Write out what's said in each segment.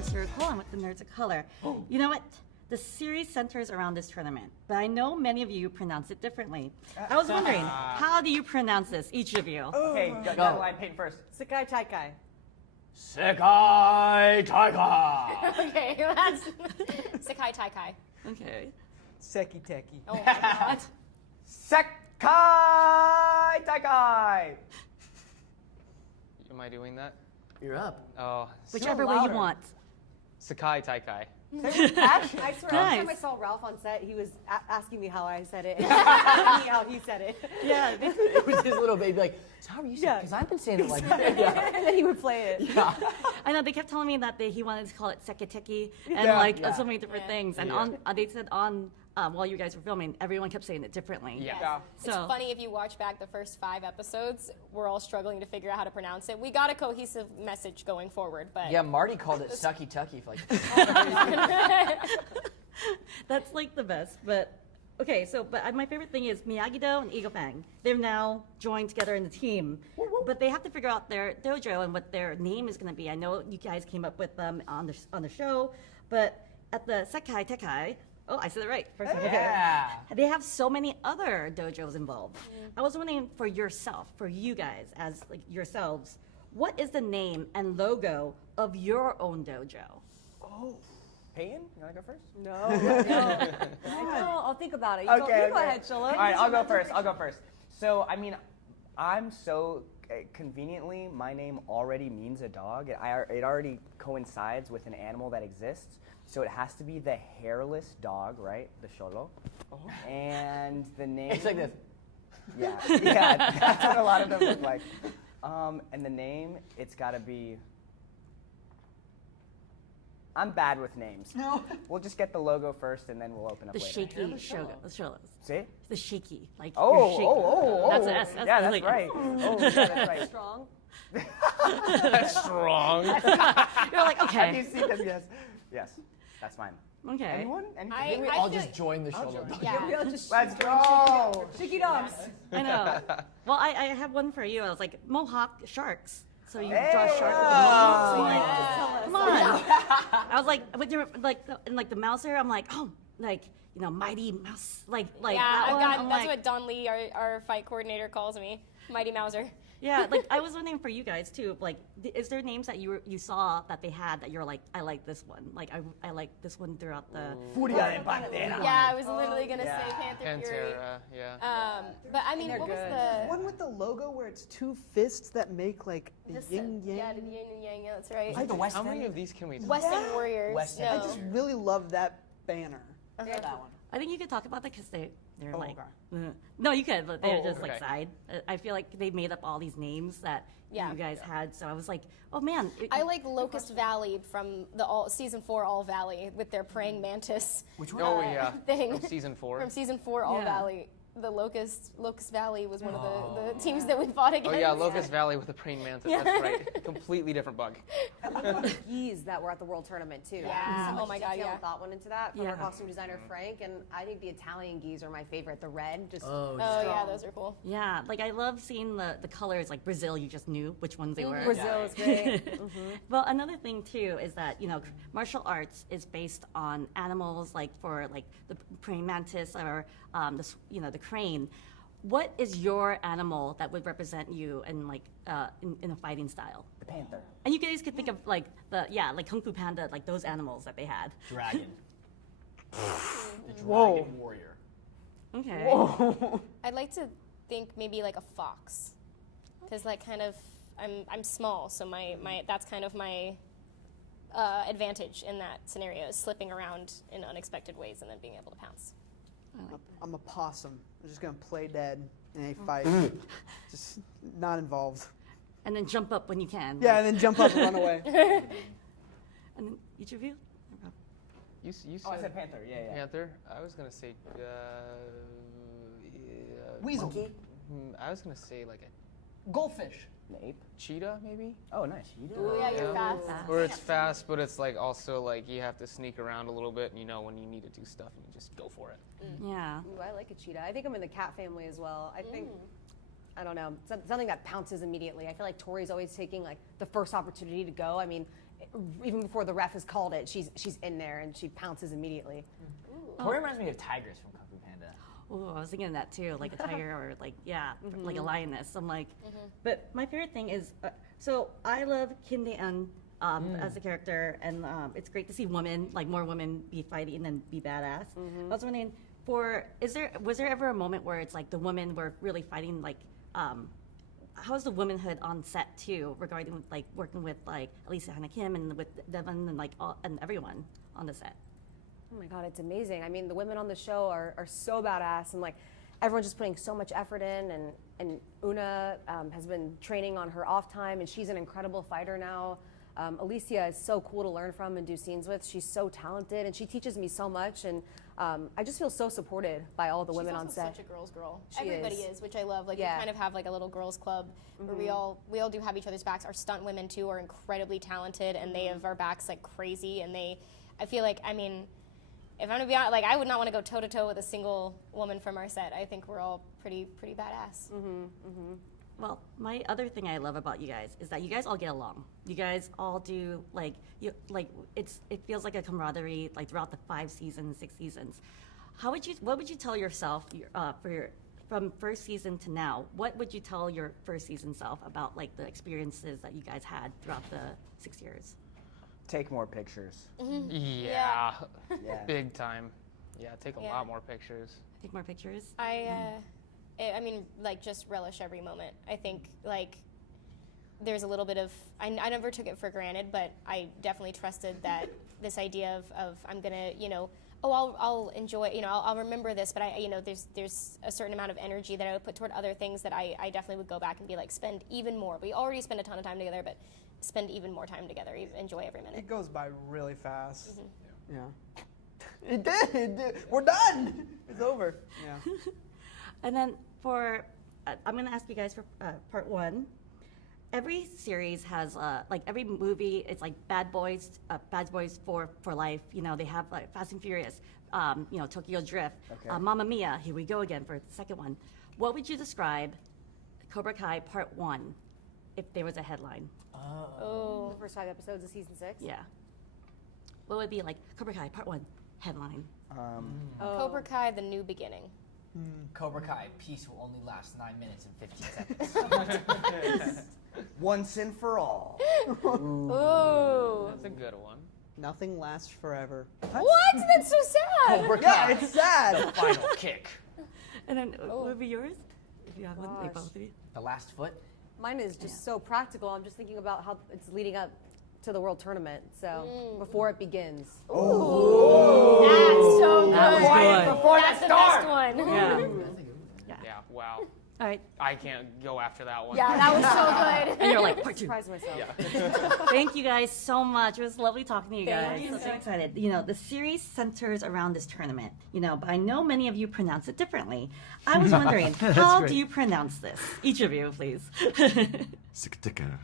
dorks are cool and what the nerds are color. You know what? The series centers around this tournament, but I know many of you pronounce it differently. I was wondering, how do you pronounce this, each of you? Okay, go. Line Peyton first. Sakai Taikai. Sekai Taikai. Okay, that's Sekai Taikai. Okay. Seki Teki. Oh my god. Sekai Taikai. Am I doing that? You're up. Oh, Whichever way you want. Sakai Taikai. Actually, I swear, every time I saw Ralph on set, he was asking me how I said it, and asking me how he said it. Yeah. It was his little baby, like, so how are you saying it? Because I've been saying it like that. Yeah. And then he would play it. Yeah. I know, they kept telling me that he wanted to call it seketeki and so many different Yeah. things. And they said while you guys were filming, everyone kept saying it differently. Yeah. It's funny if you watch back the first 5 episodes, we're all struggling to figure out how to pronounce it. We got a cohesive message going forward, but Yeah, Marty called it Sucky Tucky for like. That's like the best. But okay, but my favorite thing is Miyagi-Do and Eagle Fang. They're now joined together in the team, but they have to figure out their dojo and what their name is going to be. I know you guys came up with them on the show, but at the Sekai Tekai. Oh, I said it right. First time. Yeah. They have so many other dojos involved. I was wondering for yourself, for you guys as like yourselves, what is the name and logo of your own dojo? Oh. Peyton, you want to go first? No, I'll think about it. You Okay, go ahead, Shilla. All right, I'll go first. So, I mean, I'm so conveniently, my name already means a dog. It already coincides with an animal that exists. So it has to be the hairless dog, right? The Xolo. And the name. It's like this. Yeah, that's what a lot of them look like. And the name, it's got to be. I'm bad with names. No. We'll just get the logo first, and then we'll open up The later. shaky Sholos. See? The shaky, like Oh, you're shaky. oh. That's an S. Yeah, that's like, right. Oh, yeah, that's right. Strong. That's strong. You're like, Have you okay, seen this? Yes. Yes, that's fine. okay. Anyone? Anything? I Maybe feel I'll like- just join the show. Yeah. Let's go. Chicky dogs. I know. Well, I have one for you. I was like, Mohawk sharks. So you Hey, draw a shark with oh. the mohawk. Come on. I was like, with your the mouser, I'm like, oh, like Mighty Mouse, like Yeah, that one. I'm that's like, what Don Lee, our fight coordinator, calls me. Mighty Mouser. Yeah, like I was wondering for you guys too. Like, is there names that you saw that they had that you're like, I like this one. Like I like this one throughout the. Furia de Pantera. Yeah, I was literally gonna Yeah. say Panther Fury. Pantera, yeah. But I mean, what was the One with the logo where it's 2 fists that make like the yin yang. Yeah, the yin and yang. Yeah, that's right. Like the West How many End. of these can we do? Western Warriors. West no. End. I just really love that banner. That one. I think you could talk about that because they're like. okay. No, you could, but they're Oh, just like okay. side. I feel like they made up all these names that Yeah. you guys had. So I was like, oh man. I like Locust Valley from the season 4 All Valley with their praying mantis. Which one? Oh yeah. Thing. From season 4. From season 4 All Yeah. Valley. The Locust Valley was one of the teams that we fought Oh against. yeah, Locust Valley with the praying mantis. Yeah. That's right. Completely different bug. I love the geese that were at the World Tournament too. Yeah. So much Oh my God, detail yeah. and thought went into that from Yeah. our costume designer Frank, and I think the Italian geese are my favorite. The red, just Oh yeah, those are cool. Yeah, like I love seeing the colors. Like Brazil, you just knew which ones they were. Brazil is great. Well, another thing too is that martial arts is based on animals, like for like the praying mantis or the crane. What is your animal that would represent you in like in a fighting style? The panther. And you guys could think of like like Kung Fu Panda, like those animals that they had. Dragon. The dragon warrior. Okay. I'd like to think maybe like a fox, because like kind of I'm small, so my that's kind of my advantage in that scenario is slipping around in unexpected ways and then being able to pounce. I'm a possum. I'm just gonna play dead in a fight. Just not involved. And then jump up when you can. Yeah, and then jump up and run away. And then each of you. You Oh, I said panther. Yeah. Panther. I was gonna say. Weasel. I was gonna say like a Goldfish. An ape. cheetah, maybe. Oh, nice. Ooh, yeah, you're Yeah. fast. Where it's fast, but it's like also like you have to sneak around a little bit, and you know when you need to do stuff, and you just go for it. Yeah. Ooh, I like a cheetah. I think I'm in the cat family as well. I think I don't know, something that pounces immediately. I feel like Tori's always taking like the first opportunity to go. I mean, even before the ref has called it, she's in there and she pounces immediately. Tori reminds me of Tigers from Kung Fu Panda. Oh, I was thinking of that too, like a tiger or like, like a lioness. I'm like, but my favorite thing is, so I love Kim Dae-eun as a character, and it's great to see women, like more women be fighting and be badass. I was wondering, was there ever a moment where it's like the women were really fighting, like, how's the womanhood on set too, regarding like working with like Elisa Hannah Kim and with Devon and like and everyone on the set? Oh my God, it's amazing. I mean, the women on the show are so badass, and like everyone's just putting so much effort in. And Una has been training on her off time, and she's an incredible fighter now. Alicia is so cool to learn from and do scenes with. She's so talented, and she teaches me so much. And I just feel so supported by all the women on set. She's such a girl's girl. She Everybody is. is, which I love. Like we kind of have like a little girls club where we all do have each other's backs. Our stunt women too are incredibly talented, and they have our backs like crazy. And I feel like, I mean, if I'm gonna be honest, like I would not want to go toe to toe with a single woman from our set. I think we're all pretty badass. Well, my other thing I love about you guys is that you guys all get along. You guys all do like it feels like a camaraderie like throughout the 5 seasons, 6 seasons. What would you tell yourself from first season to now? What would you tell your first season self about like the experiences that you guys had throughout the 6 years? Take more pictures. Yeah. Yeah. Big time. Yeah, take a lot more pictures. Take more pictures. I mean, like, just relish every moment. I think, like, there's a little bit of, I never took it for granted, but I definitely trusted that this idea of I'm going to, you know, I'll enjoy, you know, I'll remember this, but there's a certain amount of energy that I would put toward other things that I definitely would go back and be like, spend even more. We already spend a ton of time together, but spend even more time together, enjoy every minute. It goes by really fast. Yeah. It did. We're done. It's over. Yeah. And then I'm going to ask you guys for part 1. Every series has, like every movie, it's like Bad Boys for Life. You know, they have like Fast and Furious, you know, Tokyo Drift, Mamma Mia, here we go again for the second one. What would you describe Cobra Kai part 1 if there was a headline? The first 5 episodes of season 6? Yeah. What would be like Cobra Kai part 1 headline? Cobra Kai, the new beginning. Cobra Kai, peace will only last 9 minutes and 15 seconds. Once and for all. Ooh. That's a good one. Nothing lasts forever. What? That's so sad. Cobra Kai. Yeah, it's sad. The final kick. And then what would be yours? If you have one, like both of you. The last foot. Mine is just so practical. I'm just thinking about how it's leading up to the World Tournament. So before it begins. That's so good. That was good. Before That's that the start. best one. Yeah. Yeah, wow. All right. I can't go after that one. Yeah, that was so good. And you're like, part 2. Surprise myself. Thank you guys so much. It was lovely talking to you guys. Thank you. I'm so excited. You know, the series centers around this tournament, you know, but I know many of you pronounce it differently. I was wondering, how great. do you pronounce this? Each of you, please. Sakatika.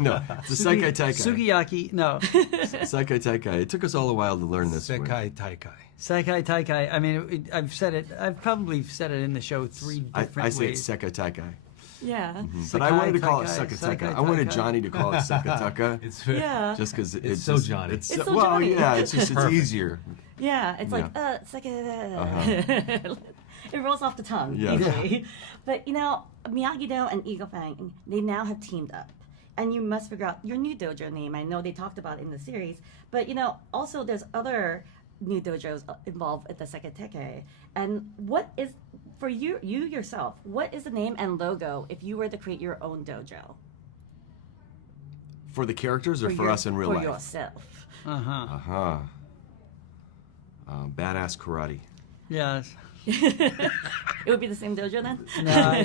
No, the Seikai Taikai. Sugiyaki, no. Seikai Taikai. It took us all a while to learn this word. Sekai Taikai. Seikai Taikai. I mean, I've said it. I've probably said it in the show 3 different I say ways. it's Seikai Taikai. Yeah. But I wanted to call it Taikai, Sakataka. Seikai I wanted Taikai. Johnny to call it Sakataka. It's Yeah. Just because It's so just, Johnny. It's It's so, so well, Johnny. yeah, it's just it's easier. Yeah. It's like, second. It rolls off the tongue Yeah. easily. But, you know, Miyagi-Do and Eagle Fang, they now have teamed up. And you must figure out your new dojo name. I know they talked about it in the series. But, you know, also there's other new dojos involved at the Sekateke. And what is, for you yourself, what is the name and logo if you were to create your own dojo? For the characters or for your- us in real for life? yourself. Uh-huh. Badass karate. Yes. It would be the same dojo then? No,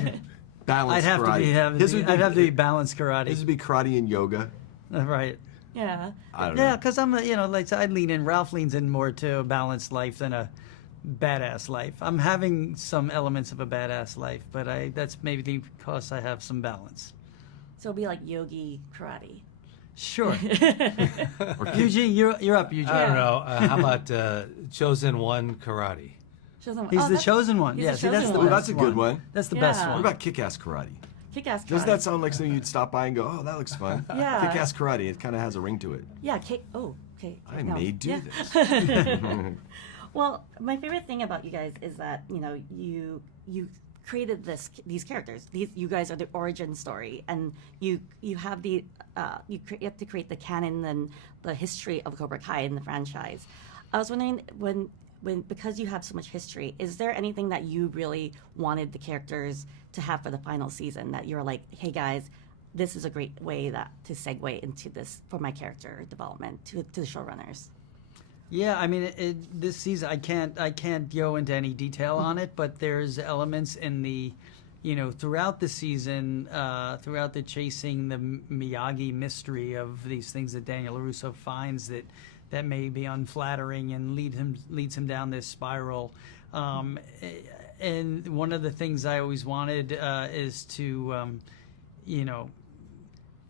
Balanced I'd have karate. to be I'd have to be balanced karate. His would be karate and yoga. Right. Yeah. I don't Yeah, know. because I'm, like I lean in. Ralph leans in more to a balanced life than a badass life. I'm having some elements of a badass life, but that's maybe because I have some balance. So it'll be like yogi karate. Sure. Eugene, you're up, Eugene. I don't know. How about Chosen One Karate? Chosen one. He's Oh, the that's- chosen one. he's Yeah, the see, that's chosen the one. Oh, that's a good one. That's the best Yeah. What one. about Kick-Ass Karate? Kick-Ass Doesn't karate. that sound like something you'd stop by and go, oh, that looks fun? Yeah. Kick-Ass Karate. It kind of has a ring to it. Yeah, kick. Oh, okay. I no. may do Yeah. this. Well, my favorite thing about you guys is that you created these characters. You guys are the origin story, and you have the you have to create the canon and the history of Cobra Kai in the franchise. I was wondering when because you have so much history, is there anything that you really wanted the characters to have for the final season that you're like, hey guys, this is a great way to segue into this for my character development to the showrunners? Yeah, I mean, this season I can't go into any detail on it, but there's elements in the, throughout the season, throughout the chasing the Miyagi mystery of these things that Daniel LaRusso finds that may be unflattering and leads him down this spiral. And one of the things I always wanted is to,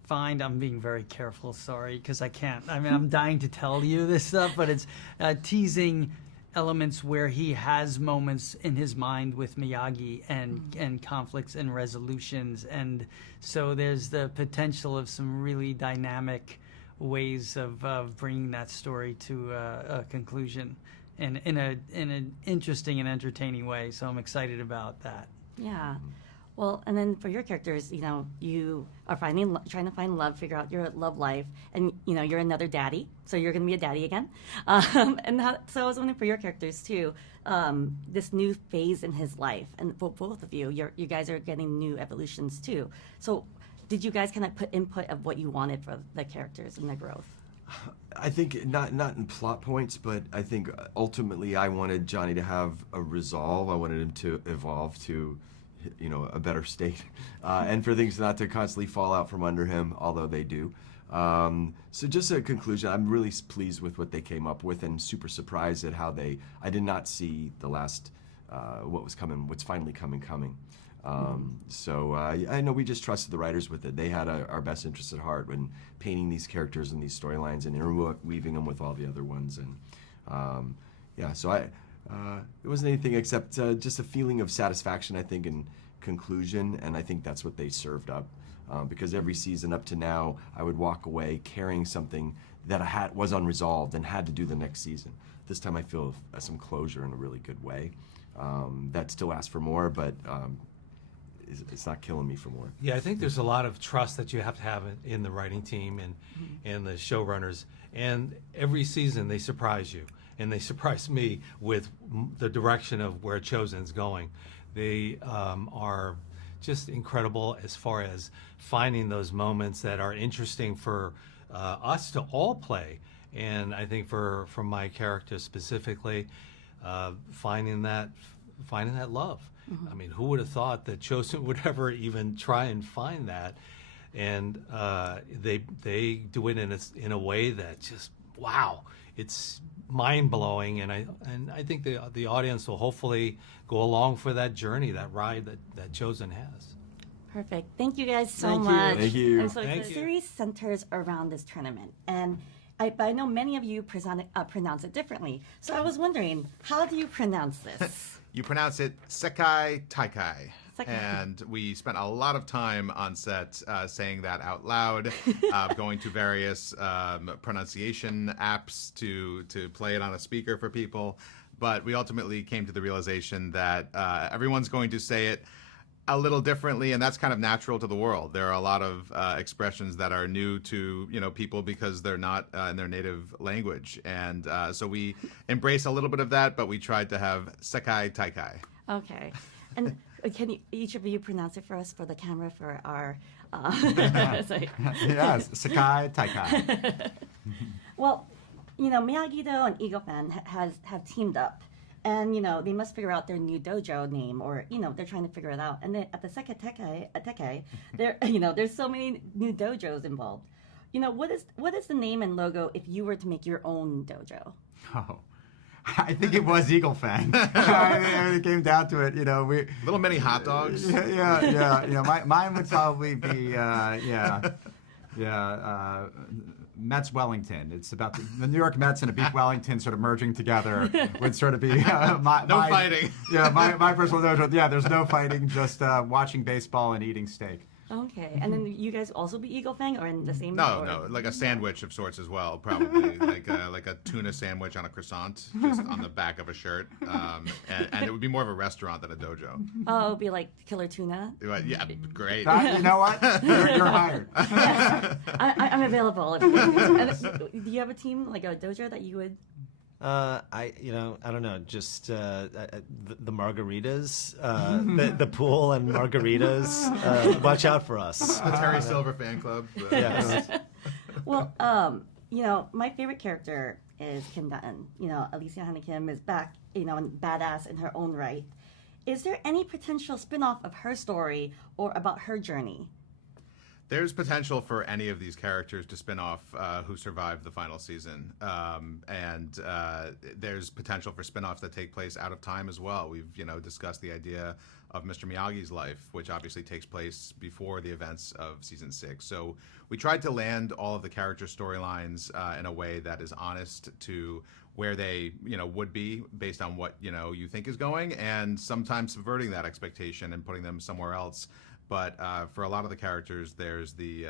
find. I'm being very careful. Sorry, because I can't. I mean, I'm dying to tell you this stuff, but it's teasing elements where he has moments in his mind with Miyagi and conflicts and resolutions, and so there's the potential of some really dynamic ways of bringing that story to a conclusion in an interesting and entertaining way. So I'm excited about that. Yeah. Well, and then for your characters, you are trying to find love, figure out your love life, and you're another daddy, so you're going to be a daddy again. So I was wondering for your characters too, this new phase in his life, and for both of you, you guys are getting new evolutions too. So, did you guys kind of put input of what you wanted for the characters and their growth? I think not in plot points, but I think ultimately I wanted Johnny to have a resolve. I wanted him to evolve to a better state, and for things not to constantly fall out from under him, although they do. So just a conclusion, I'm really pleased with what they came up with and super surprised at how I did not see the last, what's finally coming. So I know we just trusted the writers with it. They had our best interests at heart when painting these characters and these storylines and interweaving them with all the other ones. And so it wasn't anything except just a feeling of satisfaction, I think, in conclusion, and I think that's what they served up. Because every season up to now, I would walk away carrying something that was unresolved and had to do the next season. This time I feel some closure in a really good way. That still asks for more, but it's not killing me for more. Yeah, I think there's a lot of trust that you have to have in the writing team and the showrunners. And every season they surprise you. And they surprise me with the direction of where Chosen's going. They are just incredible as far as finding those moments that are interesting for us to all play. And I think for my character specifically, finding that love. Mm-hmm. I mean, who would have thought that Chosen would ever even try and find that? And they do it in a way that just, wow, it's mind-blowing, and I think the audience will hopefully go along for that journey, that ride that Chosen has. Perfect. Thank you guys so Thank you. much. Thank you. And so Thank the you. series centers around this tournament, and I know many of you pronounce it differently. So I was wondering, how do you pronounce this? You pronounce it Sekai Taikai. Sekai. And we spent a lot of time on set saying that out loud, going to various pronunciation apps to play it on a speaker for people. But we ultimately came to the realization that everyone's going to say it a little differently, and that's kind of natural to the world. There are a lot of expressions that are new to people because they're not in their native language, and so we embrace a little bit of that, but we tried to have Sekai Taikai. Okay. And can each of you pronounce it for us for the camera for our... sorry. Yes, Sekai Taikai. Well, Miyagi-Do and Eagle Fan have teamed up. And, they must figure out their new dojo name, or, they're trying to figure it out. And then at the Sekateke, there's so many new dojos involved. What is the name and logo if you were to make your own dojo? Oh, I think it was Eagle Fang. When it came down to it, we Little mini hot dogs. Yeah. Mine would probably be Mets Wellington. It's about the New York Mets and a beef Wellington sort of merging together would sort of be my fighting. Yeah, my personal dojo. Yeah, there's no fighting, just watching baseball and eating steak. Okay, and then you guys also be Eagle Fang or in the same? No, like a sandwich of sorts as well, probably like a tuna sandwich on a croissant, just on the back of a shirt, and it would be more of a restaurant than a dojo. Oh, it would be like killer tuna. Yeah, great. You know what? You're hired. I'm available. And do you have a team, like a dojo that you would? I don't know, just the margaritas, the pool and margaritas. Watch out for us. The Terry Silver fan club. Yes. Well, my favorite character is Kim Dutton. Alicia Hannah Kim is back, and badass in her own right. Is there any potential spin-off of her story or about her journey? There's potential for any of these characters to spin off who survived the final season. And there's potential for spin-offs that take place out of time as well. We've, discussed the idea of Mr. Miyagi's life, which obviously takes place before the events of season 6. So we tried to land all of the character storylines in a way that is honest to where they, would be based on what, you think is going, and sometimes subverting that expectation and putting them somewhere else. But for a lot of the characters, there's the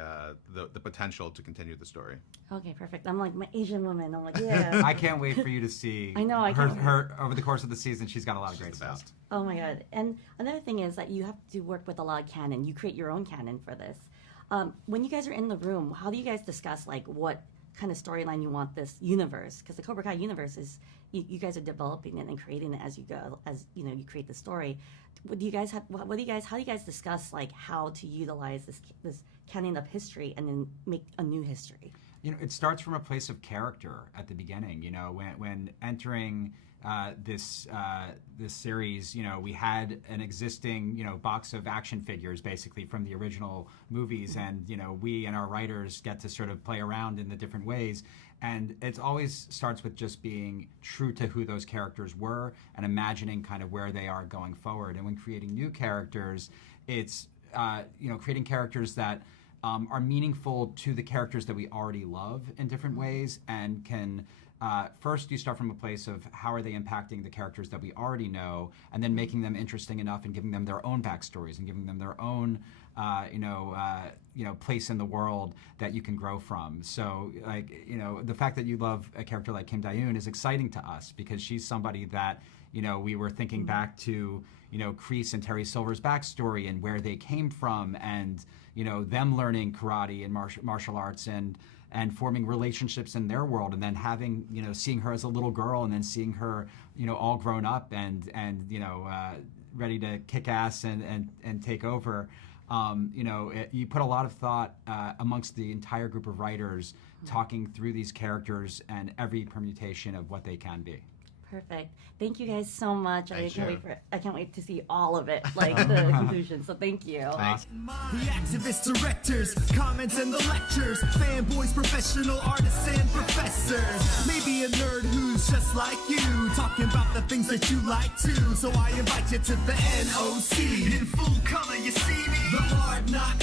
potential to continue the story. Okay, perfect. I'm like my Asian woman. I'm like, yeah. I can't wait for you to see. I know. Her over the course of the season. She's got a lot of great stuff. Oh my god! And another thing is that you have to work with a lot of canon. You create your own canon for this. When you guys are in the room, how do you guys discuss like what kind of storyline you want this universe? Because the Cobra Kai universe is you guys are developing it and creating it as you go, as you create the story. How do you guys discuss like how to utilize this canon of history and then make a new history? It starts from a place of character at the beginning. When entering this series, we had an existing box of action figures basically from the original movies, and we and our writers get to sort of play around in the different ways. And it always starts with just being true to who those characters were and imagining kind of where they are going forward. And when creating new characters, it's creating characters that are meaningful to the characters that we already love in different ways, and can first you start from a place of how are they impacting the characters that we already know, and then making them interesting enough and giving them their own backstories and giving them their own place in the world that you can grow from. So the fact that you love a character like Kim Dae-eun is exciting to us because she's somebody that we were thinking back to Kreese and Terry Silver's backstory and where they came from, and them learning karate and martial arts and forming relationships in their world, and then having seeing her as a little girl and then seeing her all grown up and ready to kick ass and take over. You put a lot of thought amongst the entire group of writers talking through these characters and every permutation of what they can be. Perfect. Thank you guys so much. I can't wait to see all of it, like the conclusion. So thank you. Thanks. The activists, directors, comments and the lectures, fanboys, professional artists and professors. Maybe a nerd who's just like you, talking about the things that you like too. So I invite you to the NOC. In full color, you see me. The Hard Knock